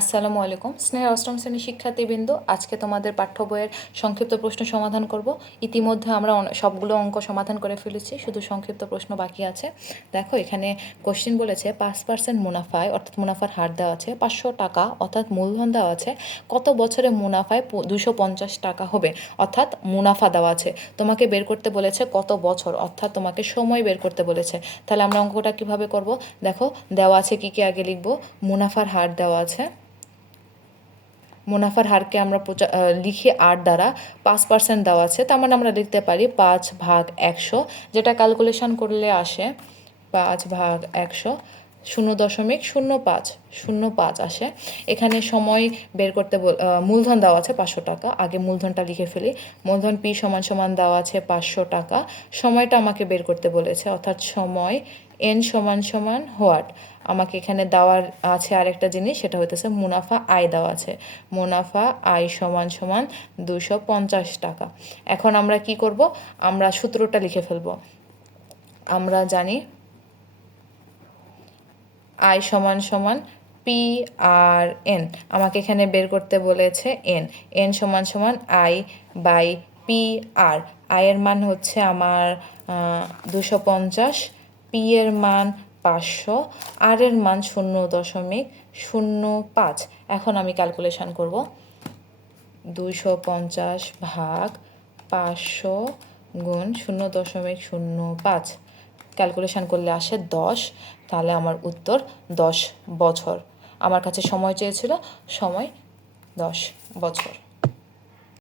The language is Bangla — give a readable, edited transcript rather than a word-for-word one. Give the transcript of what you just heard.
আসসালামু আলাইকুম স্নেহের অষ্টম শ্রেণীর শিক্ষার্থীবৃন্দ, আজকে তোমাদের পাঠ্য বইয়ের সংক্ষিপ্ত প্রশ্ন সমাধান করব। ইতিমধ্যে আমরা সবগুলো অঙ্ক সমাধান করে ফেলেছি, শুধু সংক্ষিপ্ত প্রশ্ন বাকি আছে। দেখো, এখানে কোশ্চেন বলেছে 5% মুনাফায়, অর্থাৎ মুনাফার হার দেওয়া আছে 500 টাকা, অর্থাৎ মূলধন দেওয়া আছে কত বছরে মুনাফায় 250 টাকা হবে, অর্থাৎ মুনাফা দেওয়া আছে। তোমাকে বের করতে বলেছে কত বছর, অর্থাৎ তোমাকে সময় বের করতে বলেছে। তাহলে আমরা অঙ্কটা কিভাবে করব? দেখো, দেওয়া আছে কি আগে লিখব। মুনাফার হার দেওয়া আছে, মুনাফার হারকে আমরা লিখি 8 দ্বারা, 5% দেওয়া আছে, তার মানে আমরা লিখতে পারি 5/100, যেটা ক্যালকুলেশন করলে আসে 5/100 0.0505 আসে। এখানে সময় বের করতে মূলধন দেওয়া আছে 500 টাকা, আগে মূলধনটা লিখে ফেলি। মূলধন পি সমান সমান দেওয়া আছে 500 টাকা, সময়টা আমাকে বের করতে বলেছে, অর্থাৎ সময় এন সমান সমান হোয়াট। আমাকে এখানে দেওয়ার আছে আরেকটা জিনিস, সেটা হইতেছে মুনাফা আয় দেওয়া আছে। মুনাফা আয় সমান সমান 250 টাকা। এখন আমরা কি করব? আমরা সূত্রটা লিখে ফেলব। আমরা জানি আয় সমান সমান পি আর এন। আমাকে এখানে বের করতে বলেছে এন। এন সমান সমান আই বাই পি আর। আয়ের মান হচ্ছে আমার 250, পি এর মান 500, আর এর মান 0.05। এখন আমি ক্যালকুলেশন করব। 250/500 গুণ 0.05 ক্যালকুলেশন করলে আসে 10। তাহলে আমার উত্তর 10 বছর। আমার কাছে সময় চেয়েছিল, সময় 10 বছর।